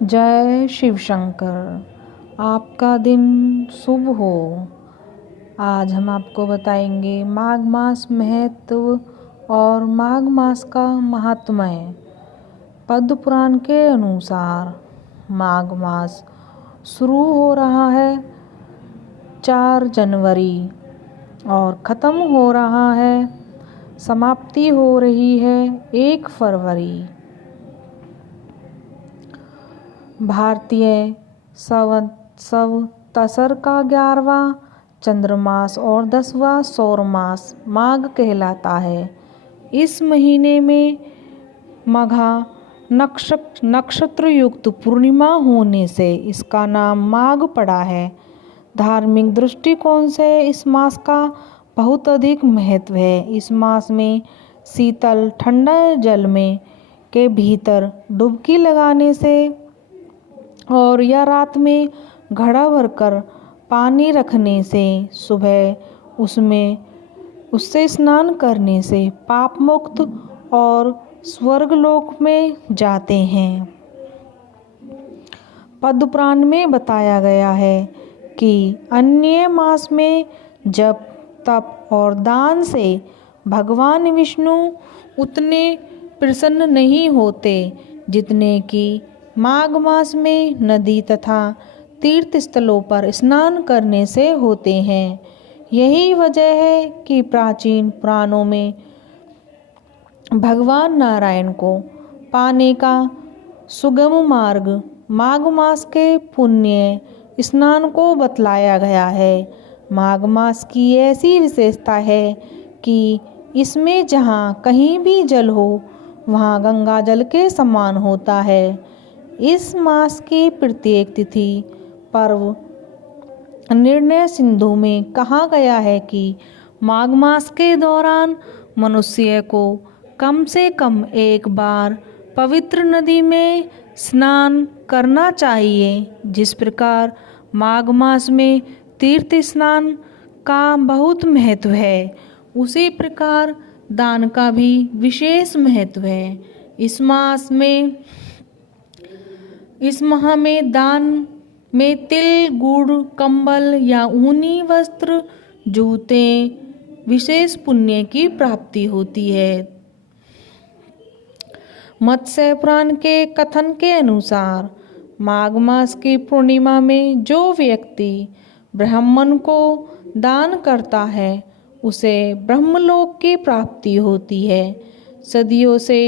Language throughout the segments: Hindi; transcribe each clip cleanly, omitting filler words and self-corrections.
जय शिव शंकर। आपका दिन शुभ हो। आज हम आपको बताएंगे माघ मास महत्व और माघ मास का महात्म्य। पद्म पुराण के अनुसार माघ मास शुरू हो रहा है 4 जनवरी और ख़त्म हो रहा है, समाप्ति हो रही है 1 फरवरी। भारतीय संवत्सर का 11वां चंद्रमास और 10वां सौर मास माघ कहलाता है। इस महीने में मघा नक्षत्र युक्त पूर्णिमा होने से इसका नाम माघ पड़ा है। धार्मिक दृष्टिकोण से इस मास का बहुत अधिक महत्व है। इस मास में शीतल ठंडा जल में के भीतर डुबकी लगाने से और या रात में घड़ा भरकर पानी रखने से सुबह उससे स्नान करने से पाप मुक्त और स्वर्गलोक में जाते हैं। पद्म पुराण में बताया गया है कि अन्य मास में जप तप और दान से भगवान विष्णु उतने प्रसन्न नहीं होते जितने कि माघ मास में नदी तथा तीर्थ स्थलों पर स्नान करने से होते हैं। यही वजह है कि प्राचीन पुराणों में भगवान नारायण को पाने का सुगम मार्ग माघ मास के पुण्य स्नान को बतलाया गया है। माघ मास की ऐसी विशेषता है कि इसमें जहाँ कहीं भी जल हो वहाँ गंगा जल के समान होता है। इस मास की प्रत्येक तिथि पर्व निर्णय सिंधु में कहा गया है कि माघ मास के दौरान मनुष्य को कम से कम 1 बार पवित्र नदी में स्नान करना चाहिए। जिस प्रकार माघ मास में तीर्थ स्नान का बहुत महत्व है, उसी प्रकार दान का भी विशेष महत्व है। इस माह में दान में तिल गुड़ कंबल या ऊनी वस्त्र जूते विशेष पुण्य की प्राप्ति होती है। मत्स्य पुराण के कथन के अनुसार माघ मास की पूर्णिमा में जो व्यक्ति ब्राह्मण को दान करता है उसे ब्रह्मलोक की प्राप्ति होती है। सदियों से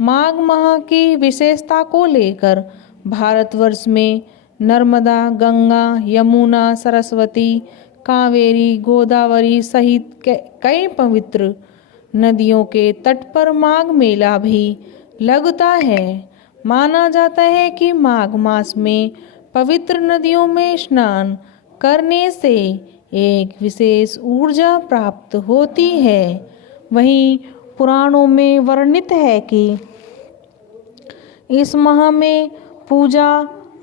माघ माह की विशेषता को लेकर भारतवर्ष में नर्मदा गंगा यमुना सरस्वती कावेरी गोदावरी सहित कई पवित्र नदियों के तट पर माघ मेला भी लगता है। माना जाता है कि माघ मास में पवित्र नदियों में स्नान करने से एक विशेष ऊर्जा प्राप्त होती है। वहीं पुराणों में वर्णित है कि इस माह में पूजा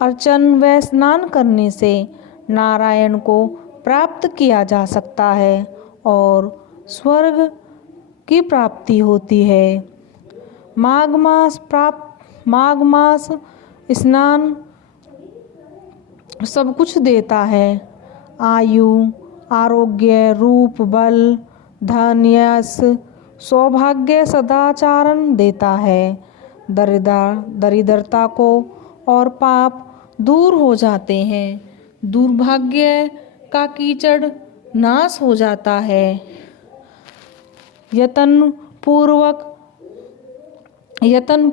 अर्चन व स्नान करने से नारायण को प्राप्त किया जा सकता है और स्वर्ग की प्राप्ति होती है। माघ मास स्नान सब कुछ देता है। आयु आरोग्य रूप बल धन यश सौभाग्य सदाचारण देता है। दरिद्रता को और पाप दूर हो जाते हैं। दुर्भाग्य का कीचड़ नाश हो जाता है। यत्न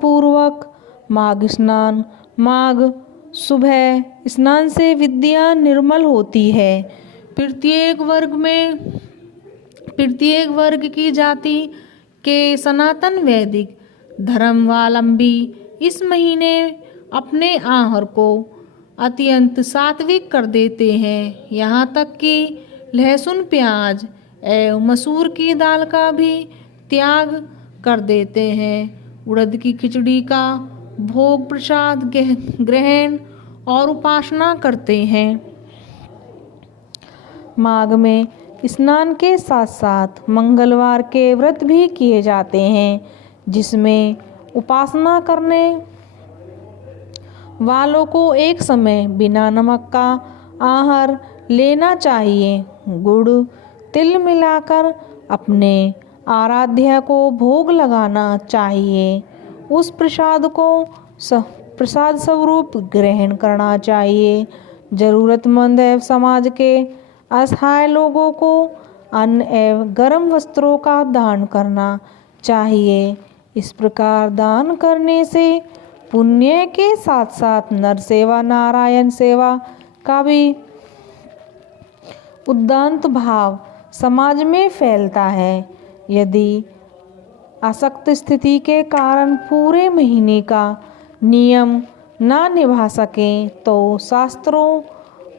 पूर्वक माघ स्नान माघ सुबह स्नान से विद्या निर्मल होती है। प्रत्येक वर्ग की जाति के सनातन वैदिक धर्मावलंबी इस महीने अपने आहार को अत्यंत सात्विक कर देते हैं। यहाँ तक कि लहसुन प्याज एवं मसूर की दाल का भी त्याग कर देते हैं। उड़द की खिचड़ी का भोग प्रसाद ग्रहण और उपासना करते हैं। माघ में स्नान के साथ साथ मंगलवार के व्रत भी किए जाते हैं, जिसमें उपासना करने वालों को एक समय बिना नमक का आहार लेना चाहिए। गुड़ तिल मिलाकर अपने आराध्य को भोग लगाना चाहिए। उस प्रसाद को प्रसाद स्वरूप ग्रहण करना चाहिए। जरूरतमंद एवं समाज के असहाय लोगों को अन्न एवं गर्म वस्त्रों का दान करना चाहिए। इस प्रकार दान करने से पुण्य के साथ साथ नर सेवा नारायण सेवा का भी उदात्त भाव समाज में फैलता है। यदि आसक्त स्थिति के कारण पूरे महीने का नियम ना निभा सकें तो शास्त्रों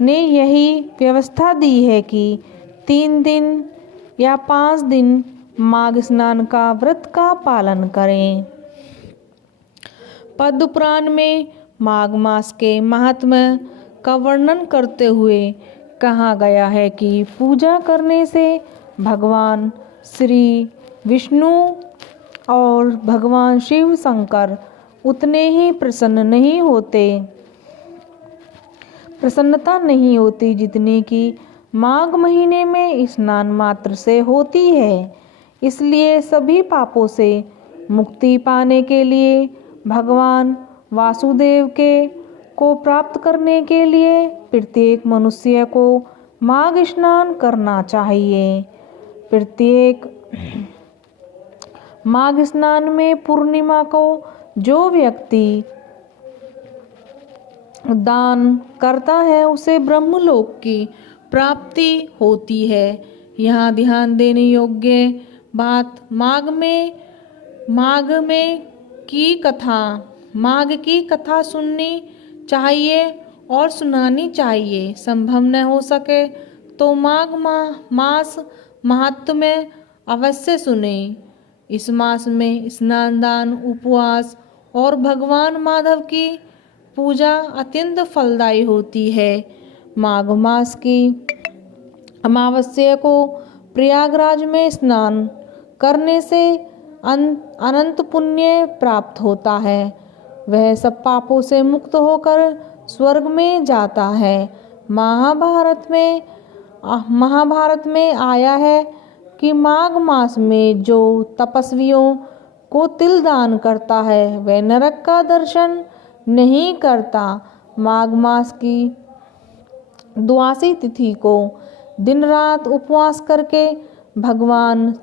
ने यही व्यवस्था दी है कि 3 दिन या 5 दिन माघ स्नान का व्रत का पालन करें। पद्म पुराण में माघ मास के महात्म्य का वर्णन करते हुए कहा गया है कि पूजा करने से भगवान श्री विष्णु और भगवान शिव शंकर उतने ही प्रसन्नता नहीं होती जितनी कि माघ महीने में स्नान मात्र से होती है। इसलिए सभी पापों से मुक्ति पाने के लिए भगवान वासुदेव को प्राप्त करने के लिए प्रत्येक मनुष्य को माघ स्नान करना चाहिए। प्रत्येक माघ स्नान में पूर्णिमा को जो व्यक्ति दान करता है उसे ब्रह्मलोक की प्राप्ति होती है। यहाँ ध्यान देने योग्य बात माघ की कथा सुननी चाहिए और सुनानी चाहिए। संभव न हो सके तो माघ मास महात्म्य अवश्य सुने। इस मास में स्नान दान उपवास और भगवान माधव की पूजा अत्यंत फलदायी होती है। माघ मास की अमावस्या को प्रयागराज में स्नान करने से अनंत पुण्य प्राप्त होता है। वह सब पापों से मुक्त होकर स्वर्ग में जाता है। महाभारत में आया है कि माघ मास में जो तपस्वियों को तिल दान करता है वह नरक का दर्शन नहीं करता। माघ मास की द्वादशी तिथि को दिन रात उपवास करके भगवान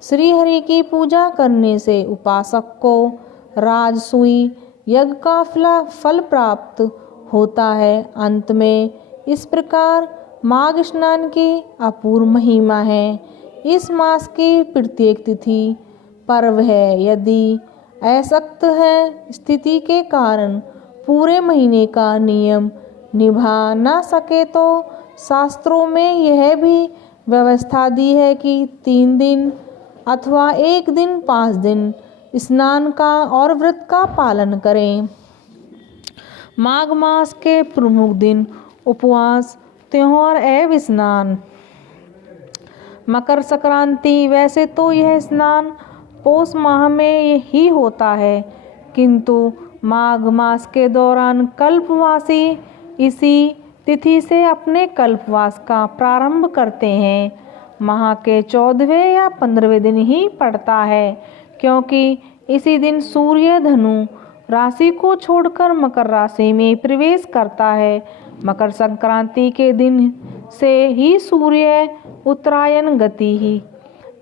श्री हरि की पूजा करने से उपासक को राजसूय यज्ञ का फल प्राप्त होता है। अंत में इस प्रकार माघ स्नान की अपूर्व महिमा है। इस मास की प्रत्येक तिथि पर्व है। यदि असक्त है स्थिति के कारण पूरे महीने का नियम निभा ना सके तो शास्त्रों में यह भी व्यवस्था दी है कि 3 दिन अथवा 1 दिन 5 दिन स्नान का और व्रत का पालन करें। माघ मास के प्रमुख दिन उपवास त्योहार एवं स्नान। मकर संक्रांति। वैसे तो यह स्नान पौष माह में ही होता है, किंतु माघ मास के दौरान कल्पवासी इसी तिथि से अपने कल्पवास का प्रारंभ करते हैं। माह के 14वें या 15वें दिन ही पड़ता है, क्योंकि इसी दिन सूर्य धनु राशि को छोड़कर मकर राशि में प्रवेश करता है। मकर संक्रांति के दिन से ही सूर्य उत्तरायण गति ही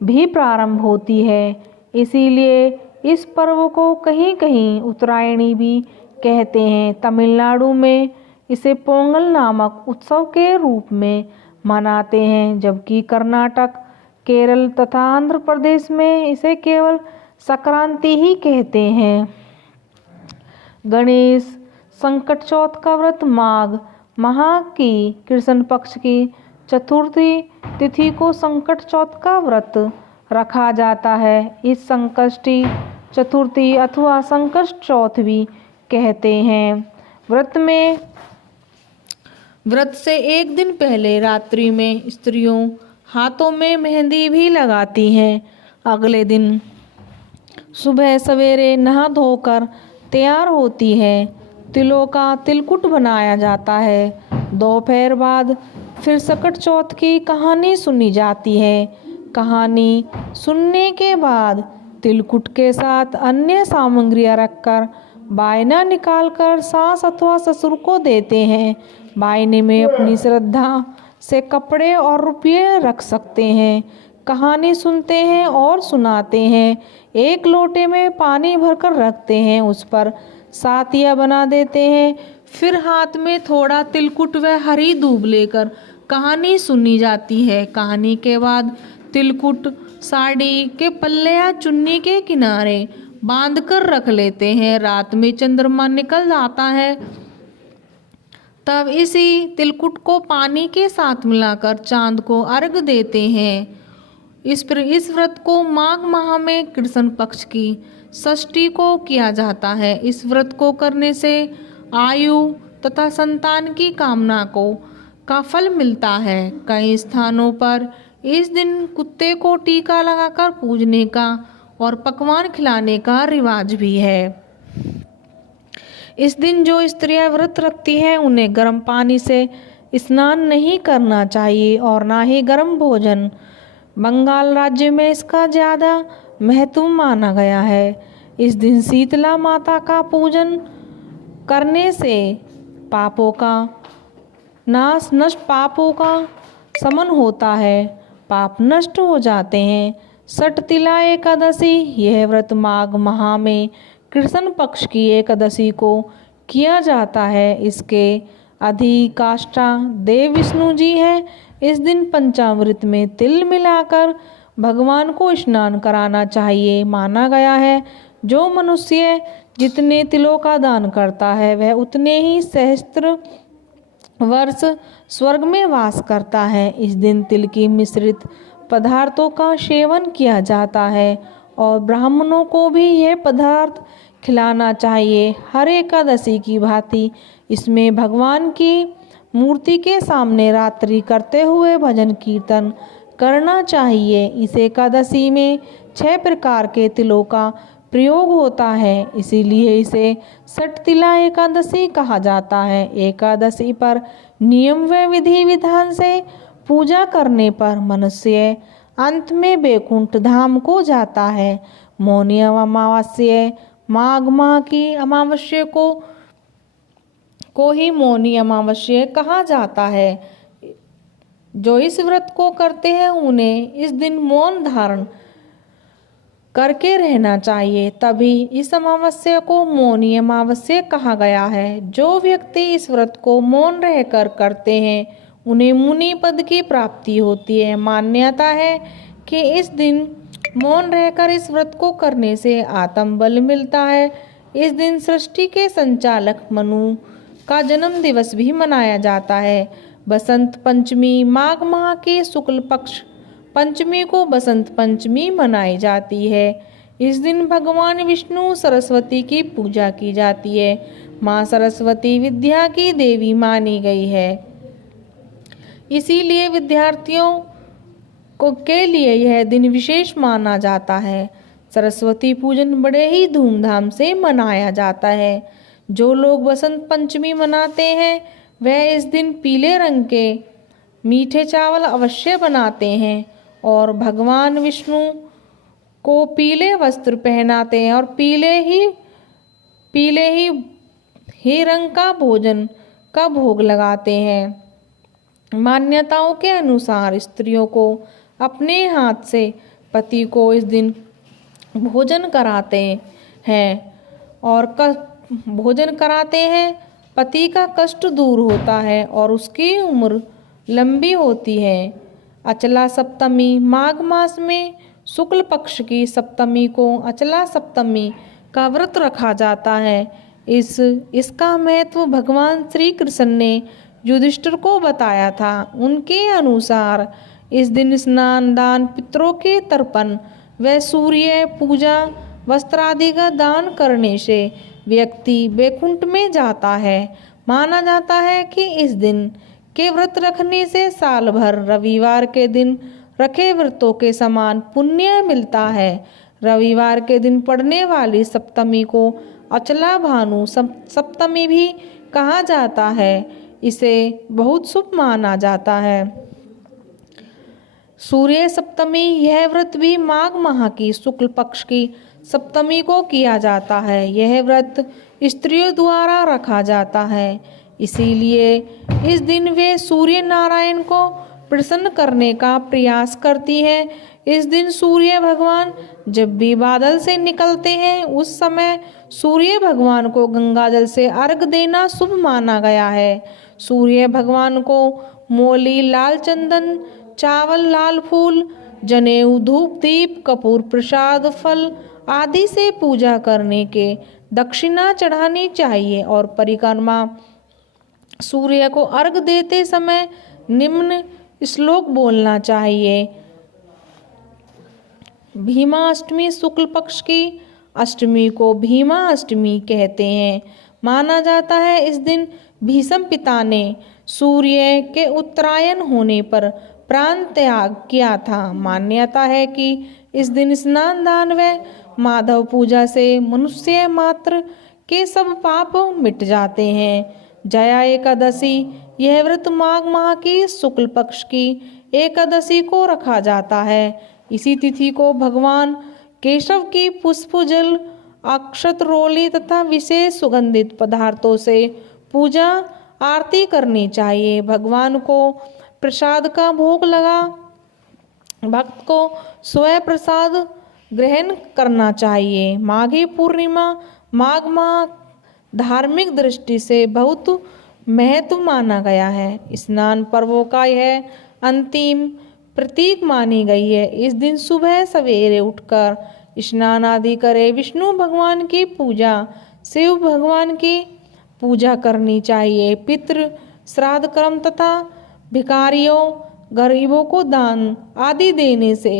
भी प्रारंभ होती है। इसीलिए इस पर्व को कहीं कहीं उत्तरायणी भी कहते हैं। तमिलनाडु में इसे पोंगल नामक उत्सव के रूप में मनाते हैं, जबकि कर्नाटक, केरल तथा आंध्र प्रदेश में इसे केवल संक्रांति ही कहते हैं। गणेश संकट चौथ का व्रत माघ माह की कृष्ण पक्ष की चतुर्थी तिथि को संकट चौथ का व्रत रखा जाता है। इस संकष्टी चतुर्थी अथवा संकट चौथ भी कहते हैं। व्रत से 1 दिन पहले रात्रि में स्त्रियों हाथों में मेहंदी भी लगाती हैं। अगले दिन सुबह सवेरे नहा धोकर तैयार होती है। तिलों का तिलकुट बनाया जाता है। दोपहर बाद फिर सकट चौथ की कहानी सुनी जाती है। कहानी सुनने के बाद तिलकुट के साथ अन्य सामग्रियां रखकर वायना निकालकर सास अथवा ससुर को देते हैं। वायने में अपनी श्रद्धा से कपड़े और रुपये रख सकते हैं। कहानी सुनते हैं और सुनाते हैं। एक लोटे में पानी भरकर रखते हैं, उस पर सातिया बना देते हैं। फिर हाथ में थोड़ा तिलकुट व हरी दूब लेकर कहानी सुनी जाती है। कहानी के बाद तिलकुट साड़ी के पल्ले या चुन्नी के किनारे बांध कर रख लेते हैं। रात में चंद्रमा निकल जाता है, तब इसी तिलकुट को पानी के साथ मिलाकर चांद को अर्घ देते हैं। इस व्रत को माघ माह में कृष्ण पक्ष की षष्ठी को किया जाता है। इस व्रत को करने से आयु तथा संतान की कामना का फल मिलता है। कई स्थानों पर इस दिन कुत्ते को टीका लगाकर पूजने का और पकवान खिलाने का रिवाज भी है। इस दिन जो स्त्रियां व्रत रखती हैं उन्हें गर्म पानी से स्नान नहीं करना चाहिए और ना ही गर्म भोजन। बंगाल राज्य में इसका ज़्यादा महत्व माना गया है। इस दिन शीतला माता का पूजन करने से पापों का नाश पापों का शमन होता है, पाप नष्ट हो जाते हैं। सटतिला एकादशी, यह व्रत माघ माह में कृष्ण पक्ष की एकादशी को किया जाता है। इसके अधिष्ठाता देव विष्णु जी हैं। इस दिन पंचामृत में तिल मिलाकर भगवान को स्नान कराना चाहिए। माना गया है जो मनुष्य जितने तिलों का दान करता है वह उतने ही सहस्त्र वर्ष स्वर्ग में वास करता है। इस दिन तिल की मिश्रित पदार्थों का सेवन किया जाता है और ब्राह्मणों को भी यह पदार्थ खिलाना चाहिए। हर एकादशी की भांति इसमें भगवान की मूर्ति के सामने रात्रि करते हुए भजन कीर्तन करना चाहिए। इस एकादशी में 6 प्रकार के तिलों का प्रयोग होता है, इसीलिए इसे सटतिला एकादशी कहा जाता है। एकादशी पर नियम व विधि विधान से पूजा करने पर मनुष्य अंत में बैकुंठ धाम को जाता है। मौनी अमावस्या, माघ माह की अमावस्या को ही मौनी अमावस्या कहा जाता है। जो इस व्रत को करते हैं उन्हें इस दिन मौन धारण करके रहना चाहिए, तभी इस अमावस्या को मौनी अमावस्या कहा गया है। जो व्यक्ति इस व्रत को मौन रहकर करते हैं उन्हें मुनि पद की प्राप्ति होती है। मान्यता है कि इस दिन मौन रहकर इस व्रत को करने से आत्म बल मिलता है। इस दिन सृष्टि के संचालक मनु का जन्म दिवस भी मनाया जाता है। बसंत पंचमी, माघ माह के शुक्ल पक्ष पंचमी को बसंत पंचमी मनाई जाती है। इस दिन भगवान विष्णु सरस्वती की पूजा की जाती है। माँ सरस्वती विद्या की देवी मानी गई है, इसीलिए विद्यार्थियों के लिए यह दिन विशेष माना जाता है। सरस्वती पूजन बड़े ही धूमधाम से मनाया जाता है। जो लोग बसंत पंचमी मनाते हैं वह इस दिन पीले रंग के मीठे चावल अवश्य बनाते हैं और भगवान विष्णु को पीले वस्त्र पहनाते हैं और पीले ही रंग का भोजन का भोग लगाते हैं। मान्यताओं के अनुसार स्त्रियों को अपने हाथ से पति को इस दिन भोजन कराते हैं। पति का कष्ट दूर होता है और उसकी उम्र लंबी होती है। अचला सप्तमी, माघ मास में शुक्ल पक्ष की सप्तमी को अचला सप्तमी का व्रत रखा जाता है। इसका महत्व भगवान श्री कृष्ण ने युधिष्ठिर को बताया था। उनके अनुसार इस दिन स्नान दान, पितरों के तर्पण व सूर्य पूजा, वस्त्र आदि का दान करने से व्यक्ति वैकुंठ में जाता है। माना जाता है कि इस दिन के व्रत रखने से साल भर रविवार के दिन रखे व्रतों के समान पुण्य मिलता है। रविवार के दिन पड़ने वाली सप्तमी को अचला भानु सप्तमी भी कहा जाता है। इसे बहुत शुभ माना जाता है। सूर्य सप्तमी, यह व्रत भी माघ माह की शुक्ल पक्ष की सप्तमी को किया जाता है। यह व्रत स्त्रियों द्वारा रखा जाता है, इसीलिए इस दिन वे सूर्य नारायण को प्रसन्न करने का प्रयास करती हैं। इस दिन सूर्य भगवान जब भी बादल से निकलते हैं, उस समय सूर्य भगवान को गंगा जल से अर्घ देना शुभ माना गया है। सूर्य भगवान को मोली, लाल चंदन, चावल, लाल फूल, जनेऊ, धूप, दीप, कपूर, प्रसाद, फल आदि से पूजा करने के दक्षिणा चढ़ानी चाहिए और परिक्रमा सूर्य को अर्घ देते समय निम्न श्लोक बोलना चाहिए। भीमा अष्टमी, शुक्ल पक्ष की अष्टमी को भीमा अष्टमी कहते हैं। माना जाता है इस दिन भीष्म पिता ने सूर्य के उत्तरायण होने पर प्राण त्याग किया था। मान्यता है कि इस दिन स्नान, दान व माधव पूजा से मनुष्य मात्र के सब पाप मिट जाते हैं। जया एकादशी, यह व्रत माघ माह की शुक्ल पक्ष की एकादशी को रखा जाता है। इसी तिथि को भगवान केशव की पुष्प जल, अक्षत, रोली तथा विशेष सुगंधित पदार्थों से पूजा आरती करनी चाहिए। भगवान को प्रसाद का भोग लगा भक्त को स्वयं प्रसाद ग्रहण करना चाहिए। माघी पूर्णिमा, माघ माह धार्मिक दृष्टि से बहुत महत्व माना गया है। स्नान पर्वों का यह अंतिम प्रतीक मानी गई है। इस दिन सुबह सवेरे उठकर स्नान आदि करे, विष्णु भगवान की पूजा, शिव भगवान की पूजा करनी चाहिए। पितृ श्राद्ध कर्म तथा भिखारियों, गरीबों को दान आदि देने से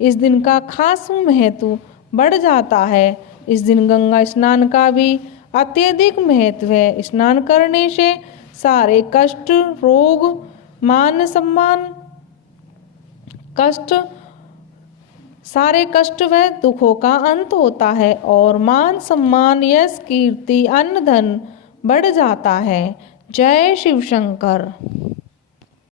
इस दिन का खास महत्व बढ़ जाता है। इस दिन गंगा स्नान का भी अत्यधिक महत्व है। स्नान करने से सारे कष्ट, रोग, मान सम्मान, सारे कष्ट व दुखों का अंत होता है और मान सम्मान, यश, कीर्ति, अन्न, धन बढ़ जाता है। जय शिव शंकर।